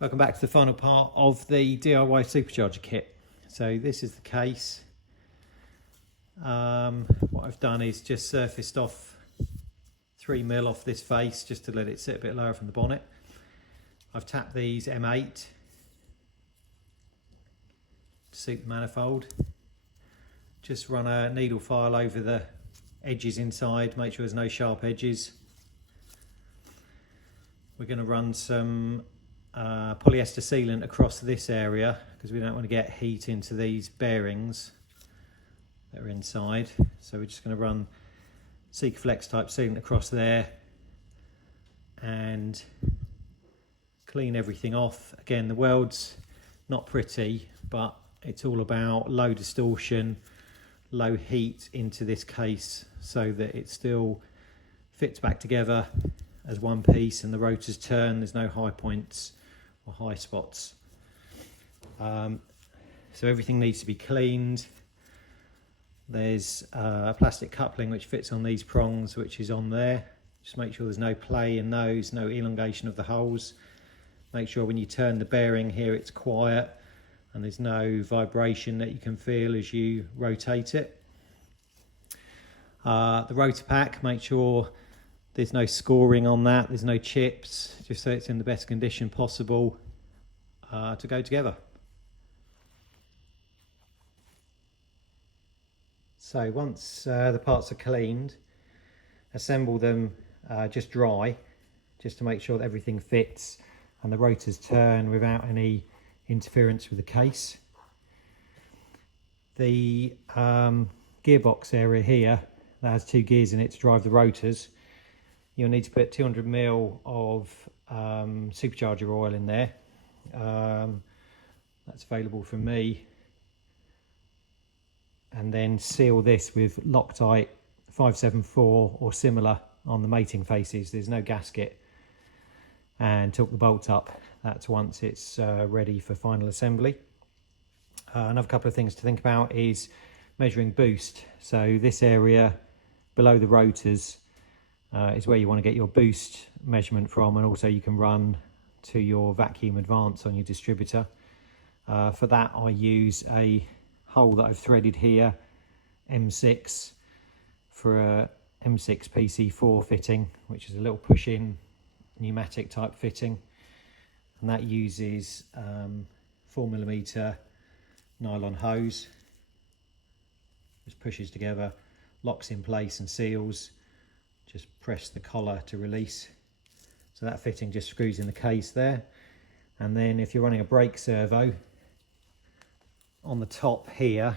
Welcome back to the final part of the DIY supercharger kit. So this is the case. What I've done is just surfaced off 3mm off this face just to let it sit a bit lower from the bonnet. I've tapped these M8 to suit the manifold. Just run a needle file over the edges inside, make sure there's no sharp edges. We're going to run some polyester sealant across this area because we don't want to get heat into these bearings that are inside. So we're just going to run Sikaflex type sealant across there and clean everything off. Again, the weld's not pretty, but it's all about low distortion, low heat into this case so that it still fits back together as one piece and the rotors turn. There's no high points or high spots. So everything needs to be cleaned. There's a plastic coupling which fits on these prongs, which is on there. Just make sure there's no play in those, no elongation of the holes. Make sure when you turn the bearing here it's quiet and there's no vibration that you can feel as you rotate it. The rotor pack, make sure there's no scoring on that, there's no chips, just so it's in the best condition possible to go together. So once the parts are cleaned, assemble them just dry, just to make sure that everything fits and the rotors turn without any interference with the case. The gearbox area here, that has 2 gears in it to drive the rotors. You'll need to put 200ml of supercharger oil in there. That's available from me. And then seal this with Loctite 574 or similar on the mating faces. There's no gasket. And tilt the bolt up. That's once it's ready for final assembly. Another couple of things to think about is measuring boost. So this area below the rotors is where you want to get your boost measurement from, and also you can run to your vacuum advance on your distributor. For that I use a hole that I've threaded here, M6, for a M6 PC4 fitting, which is a little push-in pneumatic type fitting, and that uses 4mm nylon hose. Just pushes together, locks in place and seals. Just press the collar to release. So that fitting just screws in the case there. And then if you're running a brake servo, on the top here,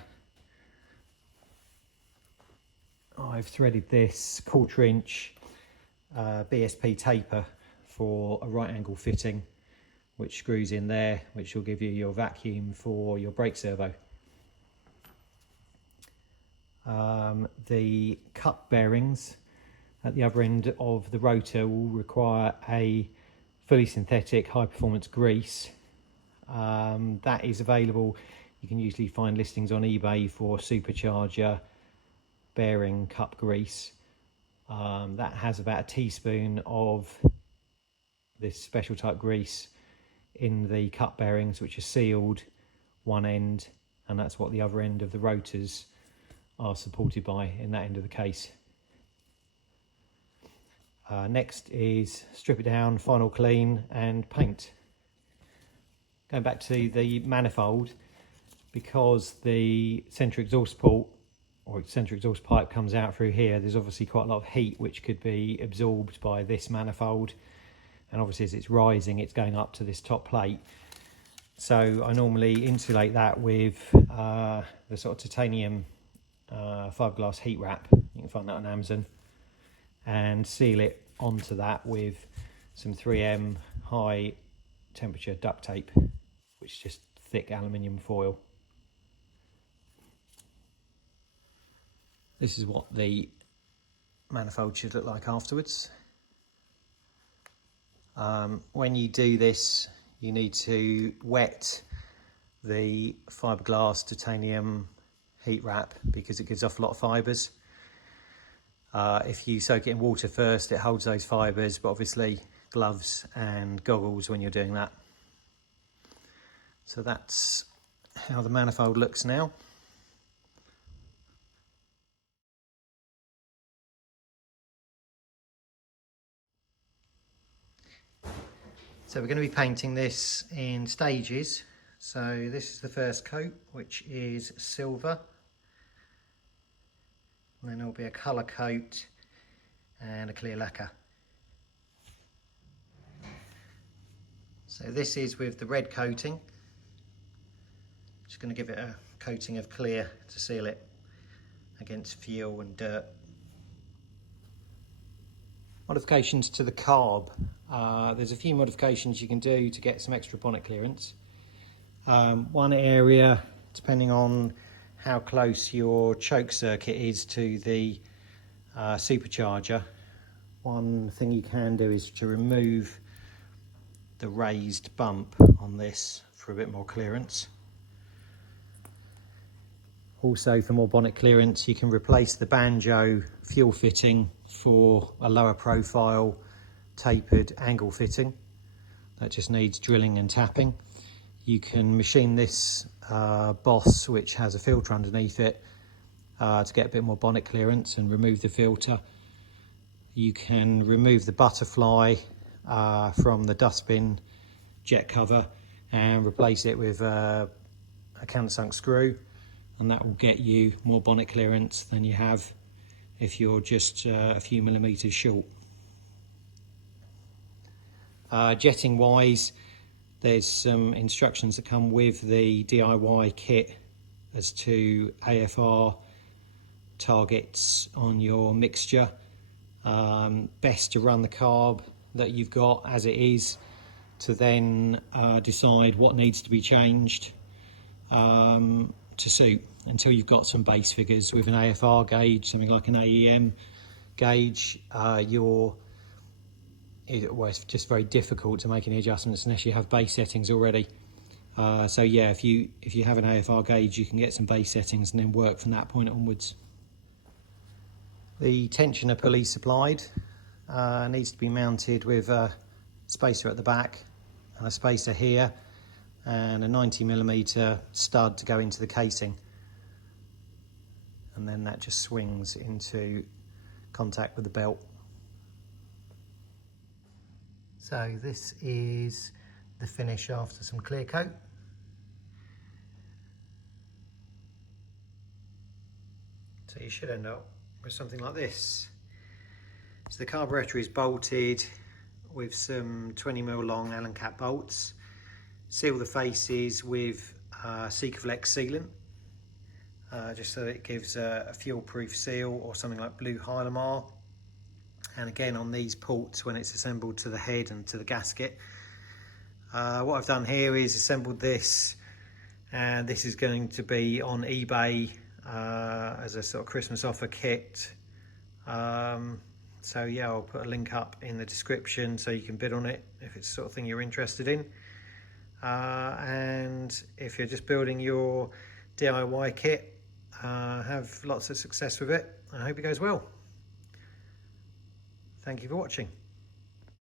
I've threaded this 1/4 inch BSP taper for a right angle fitting, which screws in there, which will give you your vacuum for your brake servo. The cup bearings at the other end of the rotor will require a fully synthetic high performance grease. That is available. You can usually find listings on eBay for supercharger bearing cup grease. That has about a teaspoon of this special type grease in the cup bearings, which are sealed one end, and that's what the other end of the rotors are supported by in that end of the case. Next is strip it down, final clean and paint. Going back to the manifold, because the central exhaust port or central exhaust pipe comes out through here, there's obviously quite a lot of heat which could be absorbed by this manifold, and obviously as it's rising it's going up to this top plate. So I normally insulate that with the sort of titanium fiberglass heat wrap. You can find that on Amazon, and seal it onto that with some 3M high temperature duct tape, which is just thick aluminium foil. This is what the manifold should look like afterwards. When you do this, you need to wet the fiberglass titanium heat wrap because it gives off a lot of fibres. If you soak it in water first, it holds those fibres, but obviously gloves and goggles when you're doing that. So that's how the manifold looks now. So we're going to be painting this in stages. So this is the first coat, which is silver. And then there'll be a colour coat and a clear lacquer. So this is with the red coating. Just going to give it a coating of clear to seal it against fuel and dirt. Modifications to the carb. There's a few modifications you can do to get some extra bonnet clearance. One area, depending on how close your choke circuit is to the supercharger, one thing you can do is to remove the raised bump on this for a bit more clearance. Also, for more bonnet clearance, you can replace the banjo fuel fitting for a lower profile tapered angle fitting. That just needs drilling and tapping. You can machine this boss, which has a filter underneath it, to get a bit more bonnet clearance and remove the filter. You can remove the butterfly from the dustbin jet cover and replace it with a countersunk screw, and that will get you more bonnet clearance than you have if you're just a few millimeters short. Jetting wise, there's some instructions that come with the DIY kit as to AFR targets on your mixture. Best to run the carb that you've got as it is, to then decide what needs to be changed to suit, until you've got some base figures. With an AFR gauge, something like an AEM gauge, it's just very difficult to make any adjustments unless you have base settings already. So yeah, if you have an AFR gauge, you can get some base settings and then work from that point onwards. The tensioner pulley supplied needs to be mounted with a spacer at the back and a spacer here, and a 90mm stud to go into the casing, and then that just swings into contact with the belt. So this is the finish after some clear coat. So you should end up with something like this. So the carburetor is bolted with some 20mm long Allen cap bolts. Seal the faces with Sikaflex sealant, just so that it gives a fuel-proof seal, or something like blue Hylamar. And again, on these ports when it's assembled to the head and to the gasket. What I've done here is assembled this, and this is going to be on eBay as a sort of Christmas offer kit. So yeah, I'll put a link up in the description so you can bid on it if it's the sort of thing you're interested in. And if you're just building your DIY kit, have lots of success with it. I hope it goes well. Thank you for watching.